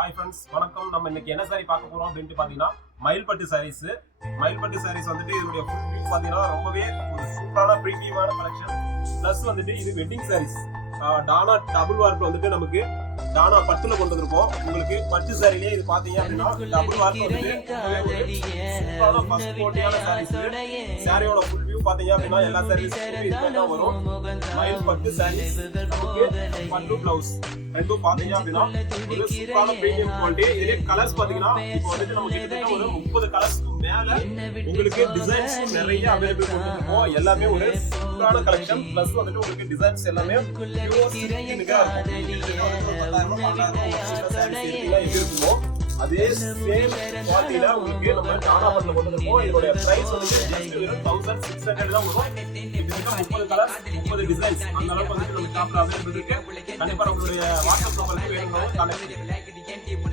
Hi friends, வணக்கம். நம்ம இன்னைக்கு என்ன சாரி பார்க்க போறோம் அப்படின்ட்டு பாத்தீங்கன்னா மயில்பட்டு சாரீஸ். மயில்பட்டு சாரீஸ் வந்துட்டு இதோட ஃபுல் வியூ பாத்தீங்கன்னா ரொம்பவே ஒரு சூப்பரான பிரீமியமான கலெக்ஷன். பிளஸ் வந்துட்டு இது வெட்டிங் சாரீஸ். டானா டபுள் வார்ப் வந்துட்டு நமக்கு டானா பட்டுல கொண்டு வந்திருக்கோம். உங்களுக்கு பட்டு சாரிலே இது பாத்தீங்க அப்படின்னா டபுள் வார்ப் வந்துட்டு சூப்பரான ஃபர்ஸ்ட் குவாலிட்டியான சாரீஸ். சாரியோட ஃபுல் வியூ பாத்தீங்க அப்படின்னா எல்லா சாரீஸும் இதுதான் வரும். மயில் பட்டு சாரீஸ், நமக்கு பட்டு பிளவுஸ் ரெண்டும் பாத்தீங்க அப்படின்னா ஒரு சூப்பரான பிரீமியம் குவாலிட்டி. இதுல கலர்ஸ் பாத்தீங்கன்னா இப்போ வந்துட்டு நம்ம கிட்டத்தட்ட ஒரு 30 கலர்ஸ்க்கு மேல உங்களுக்கு டிசைன்ஸ் நிறைய அவைலபிள் பண்ணிருக்கோம். எல்லாமே ஒரு சூப்பரான கலெக்ஷன். பிளஸ் வந்துட்டு உங்களுக்கு டிசைன்ஸ் எல்லாமே இருக்கும். அதே சேம் குவாலிட்டில உங்களுக்கு நம்ம டானா பட்டுல கொண்டு வந்திருக்கோம். இதோட பிரைஸ் வந்து ஜஸ்ட் 1600 தான் வரும். இதுக்கு 30 கலர்ஸ் 30 டிசைன்ஸ் அந்த அளவுக்கு வந்து நம்ம ஷாப்ல அவைலபிள் இருக்கு. கண்டிப்பா உங்களுடைய வாட்ஸ்அப் நம்பருக்கு வேணும்னா கான்டாக்ட் பண்ணுங்க.